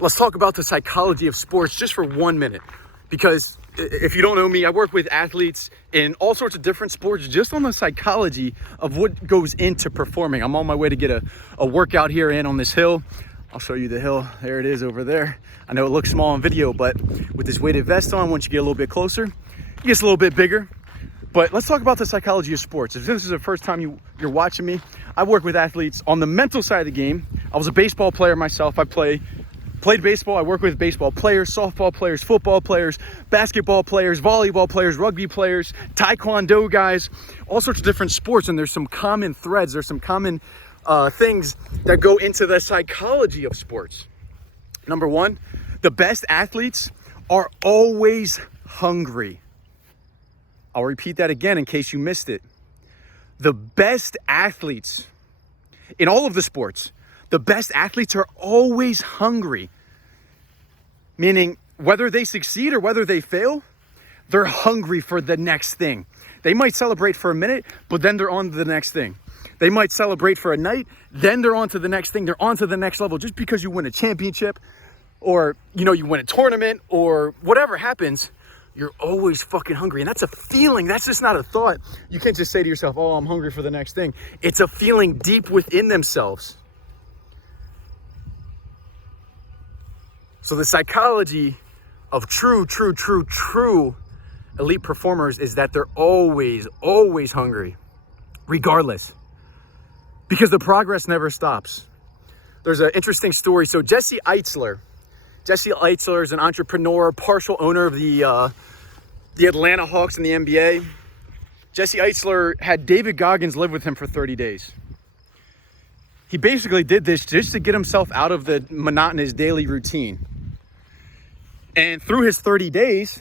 let's talk about the psychology of sports just for 1 minute. Because if you don't know me, I work with athletes in all sorts of different sports just on the psychology of what goes into performing. I'm on my way to get a workout here in on this hill. I'll show you the hill. There it is over there. I know it looks small on video, but with this weighted vest on, once you get a little bit closer, it gets a little bit bigger. But let's talk about the psychology of sports. If this is the first time you're watching me, I work with athletes on the mental side of the game. I was a baseball player myself. I played baseball. I work with baseball players, softball players, football players, basketball players, volleyball players, rugby players, taekwondo guys, all sorts of different sports. And there's some common threads. There's some common things that go into the psychology of sports. Number one, the best athletes are always hungry. I'll repeat that again in case you missed it. The best athletes in all of the sports, the best athletes are always hungry. Meaning whether they succeed or whether they fail, they're hungry for the next thing. They might celebrate for a minute, but then they're on to the next thing. They might celebrate for a night, then they're on to the next thing. They're on to the next level. Just because you win a championship or, you win a tournament or whatever happens, you're always fucking hungry. And that's a feeling. That's just not a thought. You can't just say to yourself, oh, I'm hungry for the next thing. It's a feeling deep within themselves. So the psychology of true elite performers is that they're always hungry, regardless, because the progress never stops. There's an interesting story. So Jesse Eitzler is an entrepreneur, partial owner of the Atlanta Hawks in the NBA. Jesse Eitzler had David Goggins live with him for 30 days. He basically did this just to get himself out of the monotonous daily routine. And through his 30 days,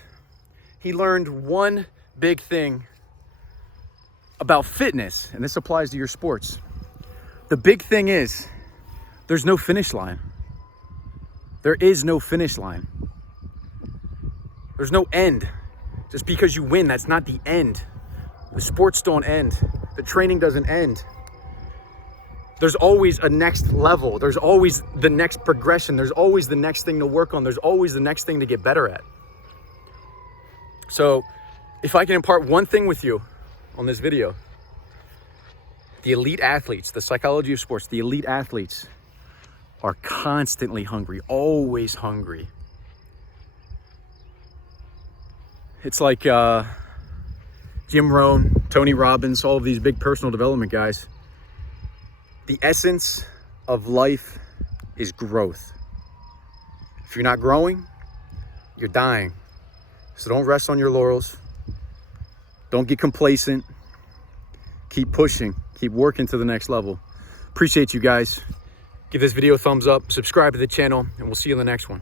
he learned one big thing about fitness, and this applies to your sports. The big thing is, there's no finish line. There is no finish line. There's no end. Just because you win, that's not the end. The sports don't end. The training doesn't end. There's always a next level. There's always the next progression. There's always the next thing to work on. There's always the next thing to get better at. So if I can impart one thing with you on this video, the elite athletes, the psychology of sports, the elite athletes are constantly hungry, always hungry. It's like Jim Rohn, Tony Robbins, all of these big personal development guys. The essence of life is growth. If you're not growing, you're dying. So don't rest on your laurels. Don't get complacent. Keep pushing. Keep working to the next level. Appreciate you guys. Give this video a thumbs up. Subscribe to the channel, and we'll see you in the next one.